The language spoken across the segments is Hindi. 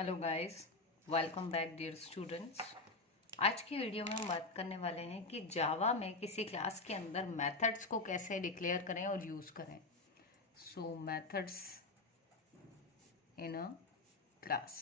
Hello guys, welcome back dear students. आज की वीडियो में हम बात करने वाले हैं कि जावा में किसी क्लास के अंदर मेथड्स को कैसे डिक्लेयर करें और यूज़ करें। सो मेथड्स इन अ क्लास।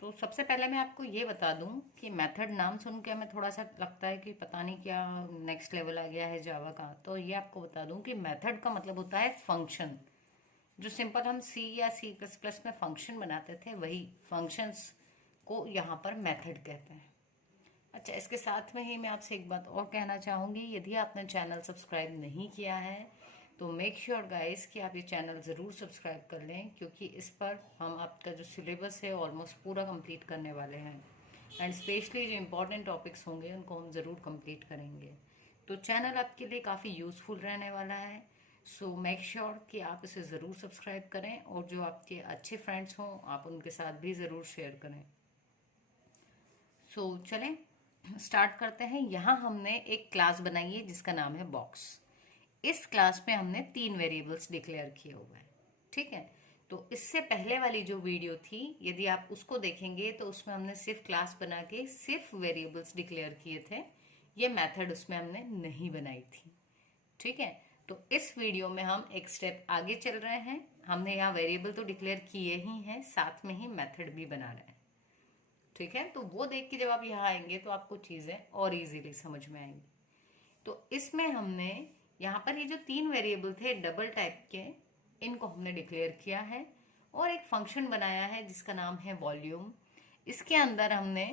तो सबसे पहले मैं आपको ये बता दूं कि मेथड नाम सुन के हमें थोड़ा सा लगता है कि पता नहीं क्या नेक्स्ट लेवल आ गया है जावा का। तो ये आपको बता दूं कि मेथड का मतलब होता है फंक्शन। जो सिंपल हम सी या सी प्लस प्लस में फंक्शन बनाते थे, वही फंक्शंस को यहाँ पर मेथड कहते हैं। अच्छा, इसके साथ में ही मैं आपसे एक बात और कहना चाहूँगी। यदि आपने चैनल सब्सक्राइब नहीं किया है तो मेक श्योर गाइस कि आप ये चैनल ज़रूर सब्सक्राइब कर लें, क्योंकि इस पर हम आपका जो सिलेबस है ऑलमोस्ट पूरा कंप्लीट करने वाले हैं एंड स्पेशली जो इम्पोर्टेंट टॉपिक्स होंगे उनको हम ज़रूर कंप्लीट करेंगे। तो चैनल आपके लिए काफ़ी यूज़फुल रहने वाला है। सो मेक श्योर कि आप इसे ज़रूर सब्सक्राइब करें और जो आपके अच्छे फ्रेंड्स हों आप उनके साथ भी ज़रूर शेयर करें। सो चलें स्टार्ट करते हैं। यहाँ हमने एक क्लास बनाई है जिसका नाम है बॉक्स। इस क्लास में हमने 3 वेरिएबल्स डिक्लेयर किए हुए हैं, ठीक है। तो इससे पहले वाली जो वीडियो थी, यदि आप उसको देखेंगे तो उसमें हमने सिर्फ क्लास बना के सिर्फ वेरिएबल्स डिक्लेयर किए थे। ये मेथड उसमें हमने नहीं बनाई थी, ठीक है। तो इस वीडियो में हम एक स्टेप आगे चल रहे हैं। हमने यहाँ वेरिएबल तो डिक्लेयर किए ही हैं, साथ में ही मेथड भी बना रहे हैं, ठीक है। तो वो देख के जब आप यहाँ आएंगे तो आपको चीज़ें और इजीली समझ में आएंगी। तो इसमें हमने यहाँ पर ये जो 3 वेरिएबल थे डबल टाइप के, इनको हमने डिक्लेयर किया है और एक फंक्शन बनाया है जिसका नाम है वॉल्यूम। इसके अंदर हमने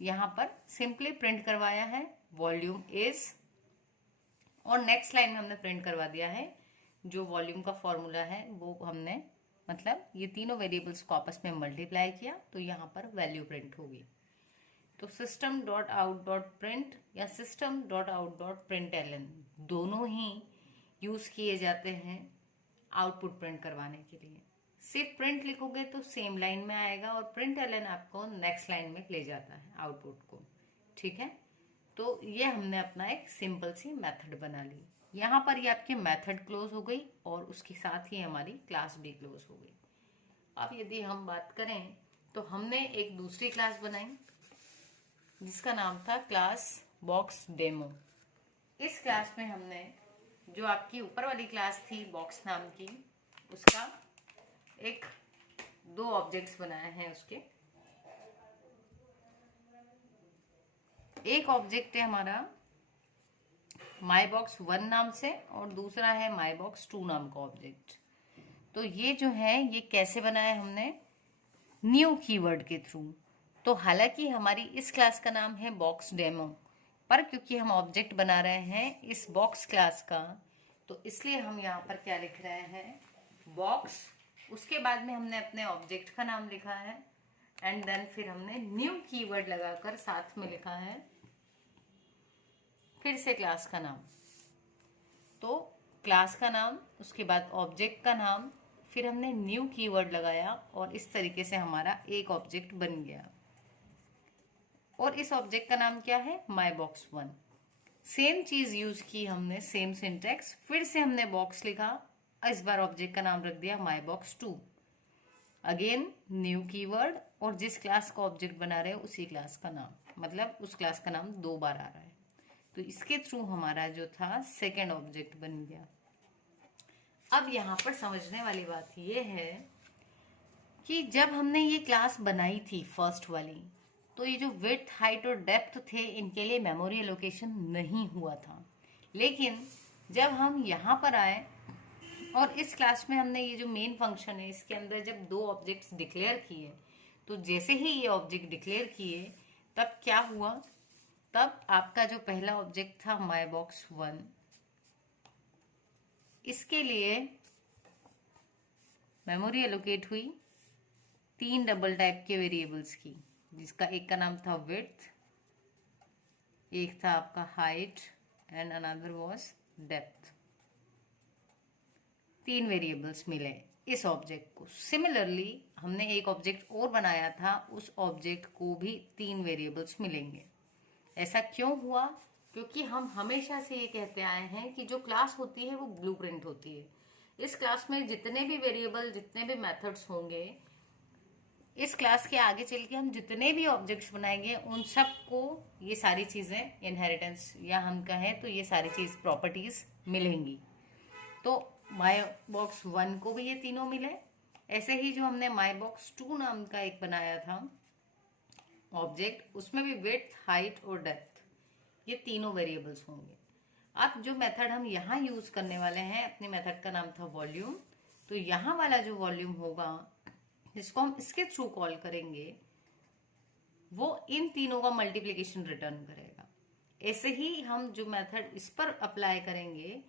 यहाँ पर सिंपली प्रिंट करवाया है वॉल्यूम इज, और नेक्स्ट लाइन में हमने प्रिंट करवा दिया है जो वॉल्यूम का फॉर्मूला है वो हमने, मतलब ये तीनों वेरिएबल्स को आपस में मल्टीप्लाई किया तो यहाँ पर वैल्यू प्रिंट होगी। तो system dot out dot print या system dot out dot println दोनों ही यूज किए जाते हैं आउटपुट प्रिंट करवाने के लिए। सिर्फ प्रिंट लिखोगे तो सेम लाइन में आएगा और प्रिंट एलन आपको नेक्स्ट लाइन में ले जाता है आउटपुट को, ठीक है। तो ये हमने अपना एक सिंपल सी मेथड बना ली। यहाँ पर ये आपकी मेथड क्लोज हो गई और उसके साथ ही हमारी क्लास भी क्लोज हो गई। अब यदि हम बात करें तो हमने एक दूसरी क्लास बनाई जिसका नाम था क्लास बॉक्स डेमो। इस क्लास में हमने जो आपकी ऊपर वाली क्लास थी बॉक्स नाम की, उसका एक 2 ऑब्जेक्ट्स बनाए हैं। उसके एक ऑब्जेक्ट है हमारा माई बॉक्स 1 नाम से और दूसरा है माई बॉक्स 2 नाम का ऑब्जेक्ट। तो ये जो है ये कैसे बनाया हमने, न्यू कीवर्ड के थ्रू। तो हालांकि हमारी इस क्लास का नाम है बॉक्स डेमो, पर क्योंकि हम ऑब्जेक्ट बना रहे हैं इस बॉक्स क्लास का, तो इसलिए हम यहाँ पर क्या लिख रहे हैं, बॉक्स। उसके बाद में हमने अपने ऑब्जेक्ट का नाम लिखा है एंड देन फिर हमने न्यू कीवर्ड लगाकर साथ में लिखा है फिर से क्लास का नाम। तो क्लास का नाम, उसके बाद ऑब्जेक्ट का नाम, फिर हमने न्यू कीवर्ड लगाया और इस तरीके से हमारा एक ऑब्जेक्ट बन गया। और इस ऑब्जेक्ट का नाम क्या है, माई बॉक्स 1। सेम चीज यूज की हमने, सेम सिंटेक्स, फिर से हमने बॉक्स लिखा, इस बार ऑब्जेक्ट का नाम रख दिया माई बॉक्स 2। अगेन न्यू कीवर्ड और जिस क्लास का ऑब्जेक्ट बना रहे हो उसी क्लास का नाम, मतलब उस क्लास का नाम 2 बार आ रहा है। तो इसके थ्रू हमारा जो था सेकेंड ऑब्जेक्ट बन गया। अब यहाँ पर समझने वाली बात यह है कि जब हमने ये क्लास बनाई थी फर्स्ट वाली, तो ये जो विड्थ, हाइट और डेप्थ थे इनके लिए मेमोरी एलोकेशन नहीं हुआ था। लेकिन जब हम यहाँ पर आए और इस क्लास में हमने ये जो मेन फंक्शन है इसके अंदर जब 2 ऑब्जेक्ट्स डिक्लेयर किए, तो जैसे ही ये ऑब्जेक्ट डिक्लेयर किए तब क्या हुआ, तब आपका जो पहला ऑब्जेक्ट था माई बॉक्स 1, इसके लिए मेमोरी एलोकेट हुई 3 डबल टाइप के वेरिएबल्स की, जिसका एक का नाम था विड्थ, एक था आपका height and another was depth. 3 variables मिले इस ऑब्जेक्ट को। सिमिलरली हमने एक ऑब्जेक्ट और बनाया था, उस ऑब्जेक्ट को भी 3 वेरिएबल्स मिलेंगे। ऐसा क्यों हुआ, क्योंकि हम हमेशा से ये कहते आए हैं कि जो क्लास होती है वो ब्लूप्रिंट होती है। इस क्लास में जितने भी वेरिएबल, जितने भी मेथड्स होंगे, इस क्लास के आगे चल के हम जितने भी ऑब्जेक्ट्स बनाएंगे उन सब को ये सारी चीजें इनहेरिटेंस या हम कहें तो ये सारी चीज प्रॉपर्टीज मिलेंगी। तो माई बॉक्स 1 को भी ये तीनों मिले। ऐसे ही जो हमने माई बॉक्स 2 नाम का एक बनाया था ऑब्जेक्ट, उसमें भी विड्थ, हाइट और डेप्थ ये तीनों वेरिएबल्स होंगे। अब जो मेथड हम यहाँ यूज करने वाले हैं, अपने मेथड का नाम था वॉल्यूम, तो यहाँ वाला जो वॉल्यूम होगा जिसको हम इसके थ्रू कॉल करेंगे वो इन तीनों का मल्टीप्लीकेशन रिटर्न करेगा। ऐसे ही हम जो मेथड इस पर अप्लाई करेंगे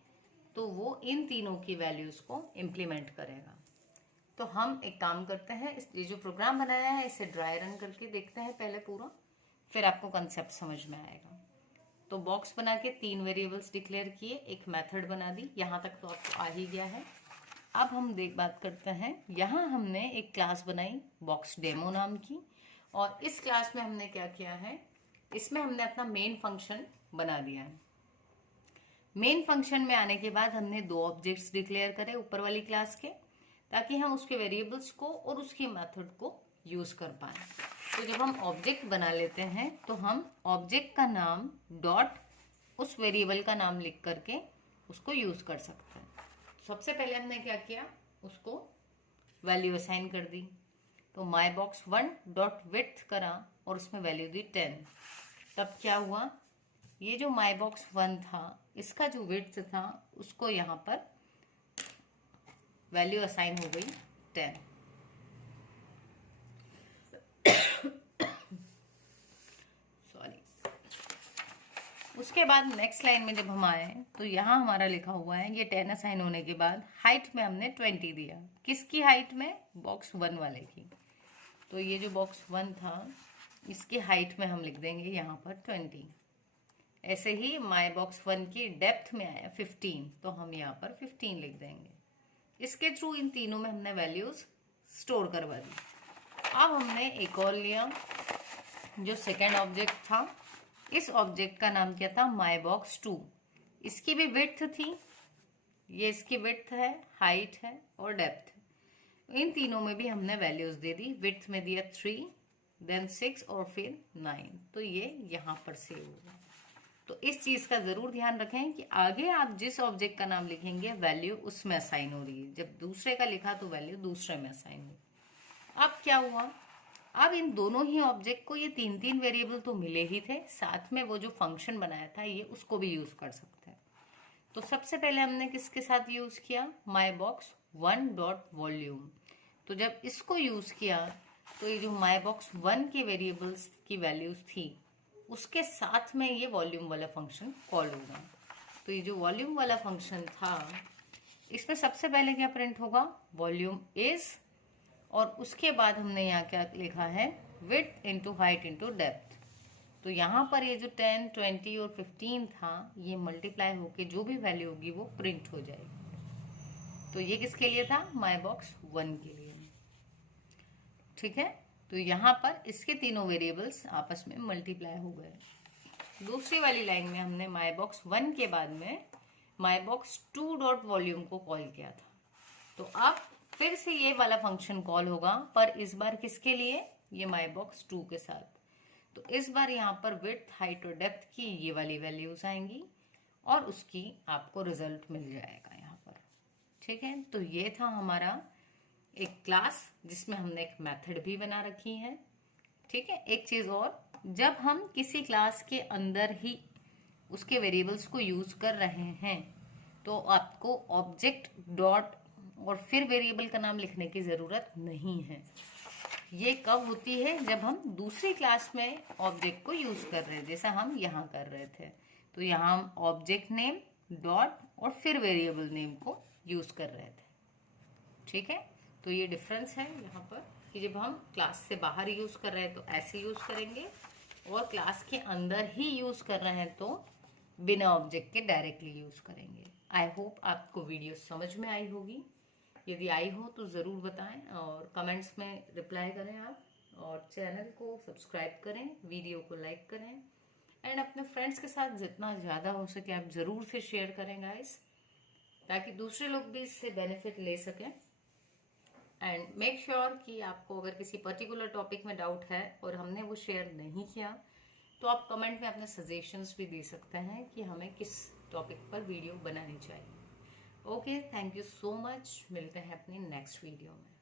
तो वो इन तीनों की वैल्यूज को इम्प्लीमेंट करेगा। तो हम एक काम करते हैं, ये जो प्रोग्राम बनाया है इसे ड्राई रन करके देखते हैं पहले पूरा, फिर आपको कंसेप्ट समझ में आएगा। तो बॉक्स बना के 3 वेरिएबल्स डिक्लेयर किए, एक मेथड बना दी, यहाँ तक तो आपको आ ही गया है। अब हम बात करते हैं, यहाँ हमने एक क्लास बनाई बॉक्स डेमो नाम की, और इस क्लास में हमने क्या किया है, इसमें हमने अपना मेन फंक्शन बना दिया है। मेन फंक्शन में आने के बाद हमने 2 ऑब्जेक्ट्स डिक्लेयर करे ऊपर वाली क्लास के, ताकि हम उसके वेरिएबल्स को और उसके मेथड को यूज कर पाए। तो जब हम ऑब्जेक्ट बना लेते हैं तो हम ऑब्जेक्ट का नाम डॉट उस वेरिएबल का नाम लिख करके उसको यूज कर सकते हैं। सबसे पहले हमने क्या किया, उसको वैल्यू असाइन कर दी। तो माई बॉक्स 1 डॉट विड्थ करा और उसमें वैल्यू दी 10। तब क्या हुआ, ये जो माई बॉक्स 1 था इसका जो विड्थ था उसको यहाँ पर वैल्यू असाइन हो गई 10। सॉरी। उसके बाद नेक्स्ट लाइन में जब हम आए तो यहाँ हमारा लिखा हुआ है, ये 10 असाइन होने के बाद हाइट में हमने 20 दिया। किसकी हाइट में, बॉक्स 1 वाले की। तो ये जो बॉक्स 1 था इसकी हाइट में हम लिख देंगे यहाँ पर 20। ऐसे ही माई बॉक्स 1 की डेप्थ में आया 15, तो हम यहाँ पर 15 लिख देंगे। इसके थ्रू इन तीनों में हमने वैल्यूज स्टोर करवा दी। अब हमने एक और लिया जो सेकेंड ऑब्जेक्ट था, इस ऑब्जेक्ट का नाम क्या था, माई बॉक्स 2। इसकी भी विड्थ थी, ये इसकी विड्थ है, हाइट है और डेप्थ। इन तीनों में भी हमने वैल्यूज दे दी। विड्थ में दिया 3, देन 6 और फिर 9। तो ये यहाँ पर सेव होगा। तो इस चीज का जरूर ध्यान रखें कि आगे आप जिस ऑब्जेक्ट का नाम लिखेंगे वैल्यू उसमें असाइन हो रही है, जब दूसरे का लिखा तो वैल्यू दूसरे में असाइन हुई। अब क्या हुआ, अब इन दोनों ही ऑब्जेक्ट को ये 3 वेरिएबल तो मिले ही थे, साथ में वो जो फंक्शन बनाया था ये उसको भी यूज कर सकते हैं। तो सबसे पहले हमने किसके साथ यूज किया, माई बॉक्स 1 डॉट वॉल्यूम। तो जब इसको यूज किया तो ये जो माई बॉक्स 1 के वेरिएबल्स की वैल्यूज थी उसके साथ में ये वॉल्यूम वाला फंक्शन कॉल होगा। तो ये जो वॉल्यूम वाला फंक्शन था इसमें सबसे पहले क्या प्रिंट होगा, वॉल्यूम इज, और उसके बाद हमने यहाँ क्या लिखा है, width into height into depth. तो यहाँ पर ये जो 10, 20 और 15 था ये मल्टीप्लाई होके जो भी वैल्यू होगी वो प्रिंट हो जाएगी। तो ये किसके लिए था, माई बॉक्स 1 के लिए। ठीक है, तो यहाँ पर इसके तीनों वेरिएबल्स आपस में मल्टीप्लाई हो गए। दूसरी वाली लाइन में हमने माई बॉक्स 1 के बाद में माई बॉक्स 2 डॉट वॉल्यूम को कॉल किया था। तो अब फिर से ये वाला फंक्शन कॉल होगा, पर इस बार किसके लिए, ये माई बॉक्स 2 के साथ। तो इस बार यहाँ पर विड्थ, हाइट और डेप्थ की ये वाली वैल्यूज आएंगी और उसकी आपको रिजल्ट मिल जाएगा यहाँ पर। ठीक है, तो ये था हमारा एक क्लास जिसमें हमने एक मेथड भी बना रखी है। ठीक है, एक चीज और, जब हम किसी क्लास के अंदर ही उसके वेरिएबल्स को यूज कर रहे हैं तो आपको ऑब्जेक्ट डॉट और फिर वेरिएबल का नाम लिखने की जरूरत नहीं है। ये कब होती है, जब हम दूसरी क्लास में ऑब्जेक्ट को यूज कर रहे हैं, जैसा हम यहाँ कर रहे थे। तो यहाँ हम ऑब्जेक्ट नेम डॉट और फिर वेरिएबल नेम को यूज कर रहे थे। ठीक है, तो ये डिफरेंस है यहाँ पर कि जब हम क्लास से बाहर यूज कर रहे हैं तो ऐसे यूज करेंगे, और क्लास के अंदर ही यूज कर रहे हैं तो बिना ऑब्जेक्ट के डायरेक्टली यूज करेंगे। आई होप आपको वीडियो समझ में आई होगी। यदि आई हो तो ज़रूर बताएं और कमेंट्स में रिप्लाई करें आप, और चैनल को सब्सक्राइब करें, वीडियो को लाइक करें, एंड अपने फ्रेंड्स के साथ जितना ज़्यादा हो सके आप ज़रूर से शेयर करें गाइस। ताकि दूसरे लोग भी इससे बेनिफिट ले सकें। एंड मेक श्योर कि आपको अगर किसी पर्टिकुलर टॉपिक में डाउट है और हमने वो शेयर नहीं किया तो आप कमेंट में अपने सजेशंस भी दे सकते हैं कि हमें किस टॉपिक पर वीडियो बनानी चाहिए। Okay, thank you so much. मिलते हैं अपने नेक्स्ट वीडियो में।